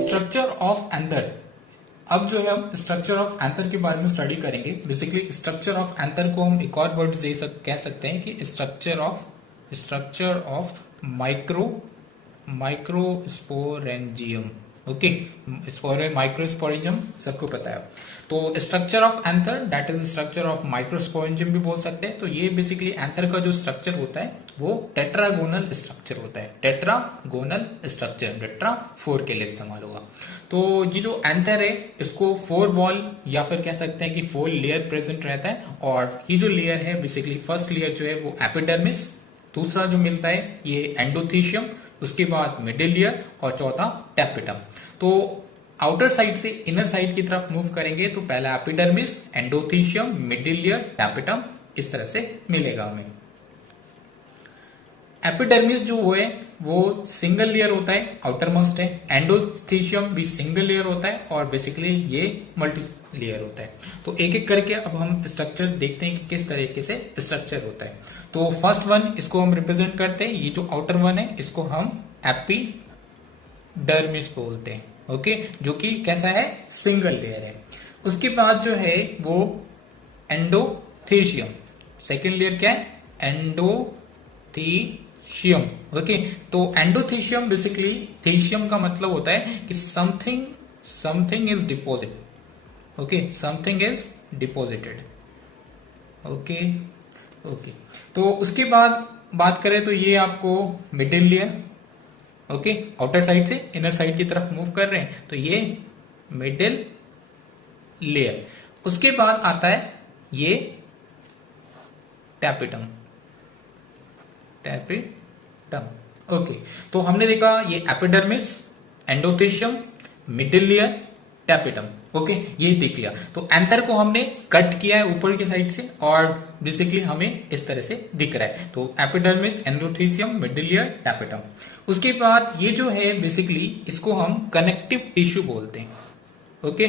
Structure of anther. अब जो है हम स्ट्रक्चर ऑफ एंथर के बारे में स्टडी करेंगे। बेसिकली स्ट्रक्चर ऑफ एंथर को हम एक और वर्ड कह सकते हैं कि structure of microsporangium. Okay, microsporangium सबको पता है। तो structure of anther that is structure of microsporangium भी बोल सकते हैं। तो ये बेसिकली एंथर का जो स्ट्रक्चर होता है वो टेट्रागोनल स्ट्रक्चर होता है। टेट्रागोनल स्ट्रक्चर, टेट्रा 4 के लिए इस्तेमाल होगा। तो ये जो एंथर है इसको 4 वॉल या फिर कह सकते हैं कि 4 लेयर प्रेजेंट रहता है। और ये जो लेयर है बेसिकली फर्स्ट लेयर जो है वो एपिडर्मिस, दूसरा जो मिलता है ये एंडोथीशियम, उसके बाद मिडिल लेयर और चौथा टैपिटम। तो आउटर साइड से इनर साइड की तरफ मूव करेंगे तो पहला epidermis, endothecium, middle layer, tapetum, इस तरह से मिलेगा हमें। एपिडर्मिस जो है वो सिंगल लेयर होता है, आउटर मोस्ट है। एंडोथीशियम भी सिंगल लेयर होता है और बेसिकली ये मल्टी लेयर होता है। तो एक एक करके अब हम स्ट्रक्चर देखते हैं कि किस तरीके से स्ट्रक्चर होता है। तो फर्स्ट वन इसको हम रिप्रेजेंट करते हैं, ये जो आउटर वन है इसको हम एपिडर्मिस बोलते हैं। ओके, जो कि कैसा है, सिंगल लेयर है। उसके बाद जो है वो एंडोथीशियम, सेकेंड लेयर क्या है, एंडोथीशियम। ओके, तो एंडोथीशियम बेसिकली, थीशियम का मतलब होता है कि something is deposit. Okay, something is deposited. Okay, तो उसके बाद बात करें तो ये आपको middle layer, okay, outer side से इनर साइड की तरफ मूव कर रहे हैं तो ये मिडिल लेयर। उसके बाद आता है ये टैपिटम। ओके, तो हमने देखा ये epidermis, endothecium, middle layer, tapetum. Okay, ये देख लिया। तो एंथर को हमने कट किया है ऊपर की साइड से और बेसिकली हमें इस तरह से दिख रहा है। तो epidermis, endothecium, middle layer, tapetum. उसके बाद ये जो है बेसिकली इसको हम कनेक्टिव टिश्यू बोलते हैं। ओके,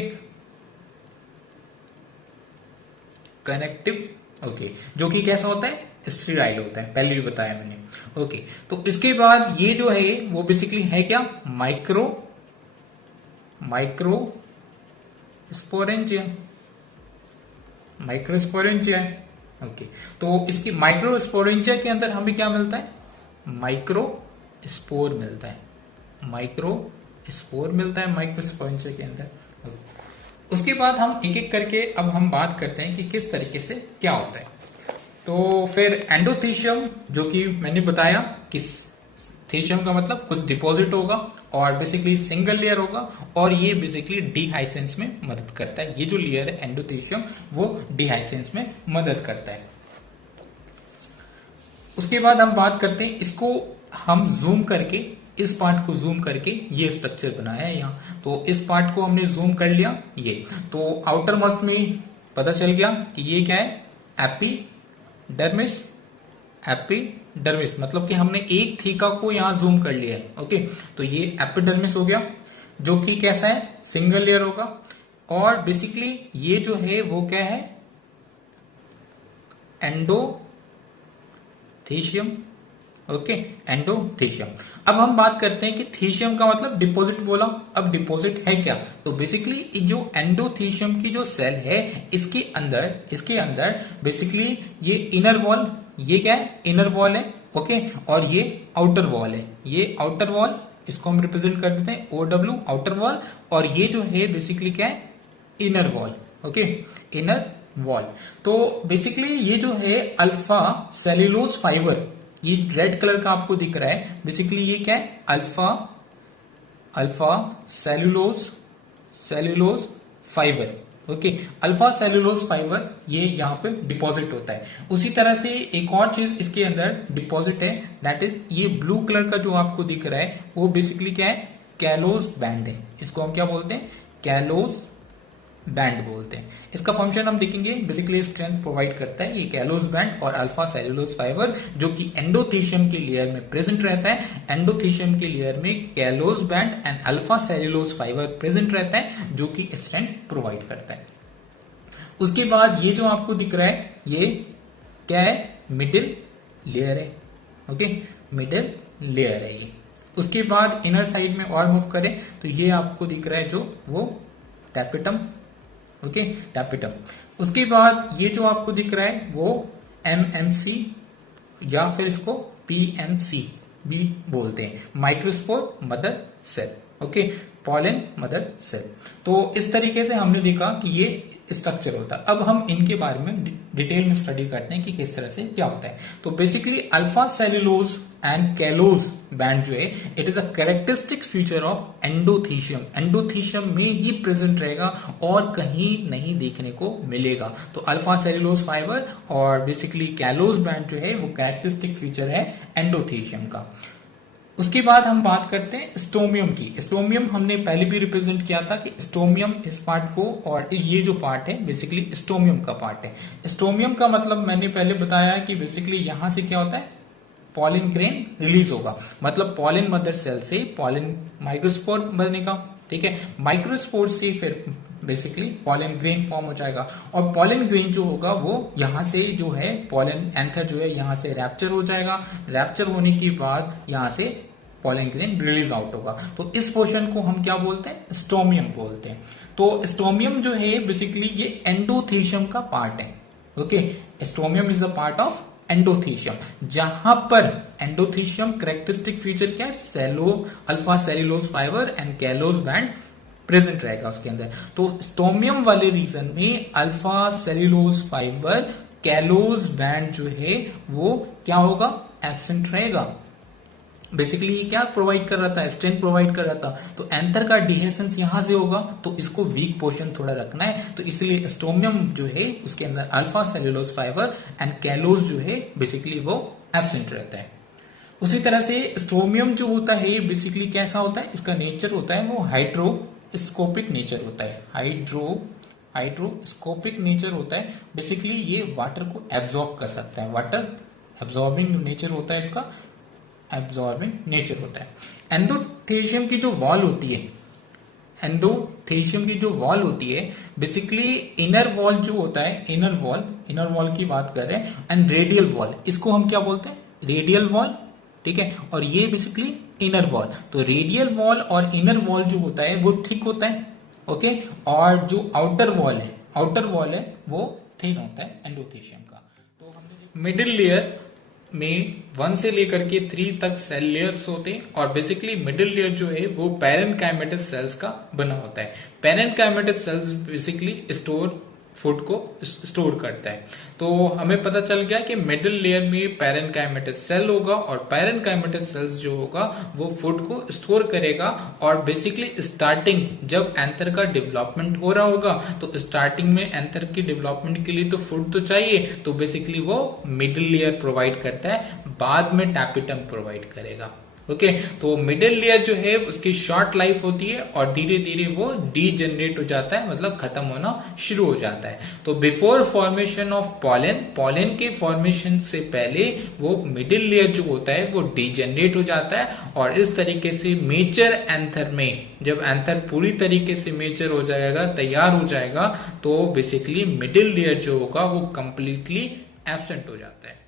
कनेक्टिव, ओके, जो कि कैसा होता है, स्टेराइल होता है, पहले भी बताया मैंने। ओके, तो इसके बाद ये जो है वो बेसिकली है क्या, माइक्रोस्पोरेंजिया। ओके, तो इसकी माइक्रोस्पोरेंजिया के अंदर हमें क्या मिलता है, माइक्रोस्पोर मिलता है माइक्रोस्पोरेंजिया के अंदर। उसके बाद हम एक एक करके अब हम बात करते हैं कि किस तरीके से क्या होता है। तो फिर एंडोथीशियम, जो कि मैंने बताया कि थीशियम का मतलब कुछ डिपॉजिट होगा और बेसिकली सिंगल लेयर होगा और ये बेसिकली डिहाइसेंस में मदद करता है। ये जो लेयर है एंडोथीशियम वो डिहाइसेंस में मदद करता है। उसके बाद हम बात करते हैं, इसको हम जूम करके, इस पार्ट को जूम करके ये स्ट्रक्चर बनाया है यहाँ। तो इस पार्ट को हमने जूम कर लिया, ये तो आउटर मोस्ट में पता चल गया कि ये क्या है, एपिडर्मिस मतलब कि हमने एक थीका को यहां जूम कर लिया है। ओके, तो ये एपिडर्मिस हो गया जो कि कैसा है, सिंगल लेयर होगा। और बेसिकली ये जो है वो क्या है, एंडोथीशियम। Okay, endothecium. अब हम बात करते हैं कि थीशियम का मतलब डिपॉजिट बोला। अब डिपॉजिट है क्या, तो बेसिकली जो एंडोथीशियम की जो सेल है इसके अंदर बेसिकली ये इनर वॉल, ये क्या है, इनर वॉल है। ओके, और ये आउटर वॉल है। ये आउटर वॉल, इसको हम रिप्रेजेंट कर देते हैं OW, आउटर वॉल। और ये जो है बेसिकली क्या है, inner wall. Okay, inner wall. तो बेसिकली ये जो है अल्फा सेल्यूलोज फाइबर, ये रेड कलर का आपको दिख रहा है, बेसिकली ये क्या है, alpha cellulose fibre. Okay, alpha cellulose fibre ये यहाँ पे डिपॉजिट होता है। उसी तरह से एक और चीज इसके अंदर डिपॉजिट है, दैट इज ये ब्लू कलर का जो आपको दिख रहा है वो बेसिकली क्या है, कैलोज बैंड है। इसको हम क्या बोलते हैं, कैलोज बैंड बोलते हैं। इसका फंक्शन हम देखेंगे, बेसिकली स्ट्रेंथ प्रोवाइड करता है ये कैलोज बैंड और अल्फा सेल्यूलोज फाइबर, जो कि एंडोथीशियम के लेयर में प्रेजेंट रहता है। एंडोथीशियम के लेयर में callose band and alpha cellulose fibre present रहता है, जो कि स्ट्रेंथ प्रोवाइड करता है। उसके बाद ये जो आपको दिख रहा है ये क्या है, मिडिल लेयर है। ओके, मिडिल लेयर है ये। उसके बाद इनर साइड में और मूव करें तो ये आपको दिख रहा है जो वो टैपेटम, ओके टैपेटम। उसके बाद ये जो आपको दिख रहा है वो एमएमसी या फिर इसको पीएमसी भी बोलते हैं, microspore mother cell, okay pollen mother cell. तो इस तरीके से हमने देखा कि ये स्ट्रक्चर होता है। अब हम इनके बारे में डिटेल में स्टडी करते हैं कि किस तरह से क्या होता है। तो basically alpha cellulose and callose band जो है it is a characteristic feature of endothecium, endothecium में ही प्रेजेंट रहेगा और कहीं नहीं देखने को मिलेगा। तो अल्फा सेल्यूलोज फाइबर और बेसिकली कैलोज बैंड जो है वो कैरेक्टरिस्टिक फीचर है एंडोथीशियम का। उसके बाद हम बात करते हैं स्टोमियम की। स्टोमियम हमने पहले भी रिप्रेजेंट किया था कि स्टोमियम इस पार्ट को, और ये जो पार्ट है बेसिकली स्टोमियम का पार्ट है। स्टोमियम का मतलब मैंने पहले बताया कि बेसिकली यहां से क्या होता है, पॉलिन ग्रेन रिलीज होगा, मतलब पॉलिन मदर सेल से पॉलिन माइक्रोस्पोर बनेगा, ठीक है। माइक्रोस्पोर से फिर बेसिकली पॉलन ग्रेन फॉर्म हो जाएगा और पॉलन ग्रेन जो होगा वो यहां से जो है पॉलन एंथर जो है यहां से रैप्चर हो जाएगा। रैप्चर होने के बाद यहां से पॉलन ग्रेन रिलीज आउट होगा। तो इस पोर्शन को हम क्या बोलते हैं, स्टोमियम बोलते हैं। तो स्टोमियम जो है बेसिकली ये एंडोथीशियम का पार्ट है, okay. Stomium is a part of endothecium, जहां पर एंडोथीशियम कैरेक्टरिस्टिक फीचर क्या है, सेलो alpha cellulose fibre and callose band present रहेगा उसके अंदर। तो स्टोमियम वाले रीजन में alpha cellulose fibre callose band जो है वो क्या होगा, एब्सेंट रहेगा। बेसिकली ये क्या प्रोवाइड कर रहा था, स्ट्रेंथ प्रोवाइड कर रहा था। तो एंथर का डिहेसेंस यहां से होगा तो इसको वीक पोर्शन थोड़ा रखना है, तो इसलिए स्टोमियम जो है उसके अंदर alpha cellulose fibre and callose जो है बेसिकली वो एब्सेंट रहता है। उसी तरह से स्टोमियम जो होता है बेसिकली कैसा होता है, इसका नेचर होता है वो हाइड्रोस्कोपिक नेचर होता है, हाइड्रोस्कोपिक नेचर होता है। बेसिकली ये वाटर को एब्जॉर्ब कर सकता है, वाटर एब्जॉर्बिंग नेचर होता है इसका, एब्जॉर्बिंग नेचर होता है। एंडोथेशियम की जो वॉल होती है, एंडोथेशियम की जो वॉल होती है बेसिकली इनर वॉल जो होता है, इनर वॉल की बात कर रहे हैं, एंड रेडियल वॉल, इसको हम क्या बोलते हैं, रेडियल वॉल, ठीक है। और ये बेसिकली इनर वॉल, तो रेडियल वॉल और इनर वॉल जो होता है वो थिक होता है, ओके। और जो आउटर वॉल है वो थिन होता है एंडोथेशियम का। तो हमने मिडिल लेयर में 1 से लेकर के 3 तक सेल लेयर्स होते हैं और बेसिकली मिडिल लेयर जो है वो पैरेनकाइमेटस सेल्स का बना होता है। पैरेनकाइमेटस सेल्स बेसिकली फूड को स्टोर करता है। तो हमें पता चल गया कि मिडिल लेयर में पैरेनकाइमेटस सेल होगा और पैरेनकाइमेटस सेल्स जो होगा वो फूड को स्टोर करेगा। और बेसिकली स्टार्टिंग जब एंथर का डेवलपमेंट हो रहा होगा तो स्टार्टिंग में एंथर की डेवलपमेंट के लिए तो फूड तो चाहिए, तो बेसिकली वो मिडिल लेयर प्रोवाइड करता है, बाद में टैपेटम प्रोवाइड करेगा, ओके। तो मिडिल लेयर जो है उसकी शॉर्ट लाइफ होती है और धीरे धीरे वो डीजेनरेट हो जाता है, मतलब खत्म होना शुरू हो जाता है। तो बिफोर फॉर्मेशन ऑफ पॉलन के फॉर्मेशन से पहले वो मिडिल लेयर जो होता है वो डीजेनरेट हो जाता है। और इस तरीके से मेचर एंथर में जब एंथर पूरी तरीके से मेचर हो जाएगा, तैयार हो जाएगा, तो बेसिकली मिडिल लेयर जो होगा वो कंप्लीटली एब्सेंट हो जाता है।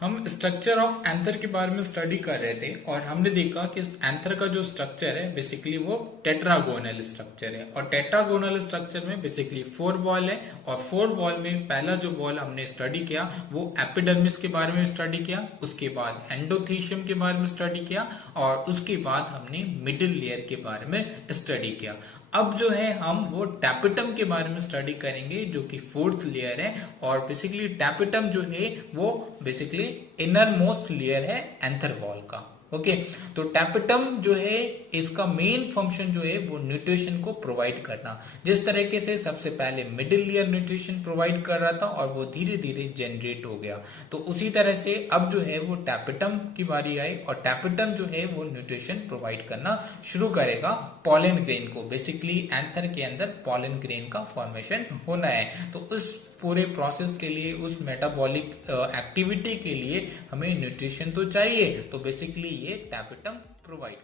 हम स्ट्रक्चर ऑफ एंथर के बारे में स्टडी कर रहे थे और हमने देखा कि एंथर का जो स्ट्रक्चर है बेसिकली वो टेट्रागोनल स्ट्रक्चर है। और टेट्रागोनल स्ट्रक्चर में बेसिकली 4 वॉल है और 4 वॉल में पहला जो वॉल हमने स्टडी किया वो एपिडर्मिस के बारे में स्टडी किया, उसके बाद एंडोथीशियम के बारे में स्टडी किया और उसके बाद हमने मिडिल लेयर के बारे में स्टडी किया। अब जो है हम वो टैपेटम के बारे में स्टडी करेंगे जो कि 4th लेयर है। और बेसिकली टैपेटम जो है वो बेसिकली इनर मोस्ट लेयर है एंथर वॉल का, ओके। तो टैपेटम जो है इसका मेन फंक्शन जो है वो न्यूट्रिशन को प्रोवाइड करना। जिस तरीके से सबसे पहले मिडिल लेयर न्यूट्रिशन प्रोवाइड कर रहा था और वो धीरे धीरे जनरेट हो गया, तो उसी तरह से अब जो है वो टैपेटम की बारी आई और टैपेटम जो है वो न्यूट्रिशन प्रोवाइड करना शुरू करेगा पॉलन ग्रेन को। बेसिकली एंथर के अंदर पॉलन ग्रेन का फॉर्मेशन होना है, तो उस पूरे प्रोसेस के लिए, उस मेटाबॉलिक एक्टिविटी के लिए हमें न्यूट्रिशन तो चाहिए, तो बेसिकली ये टैपेटम प्रोवाइड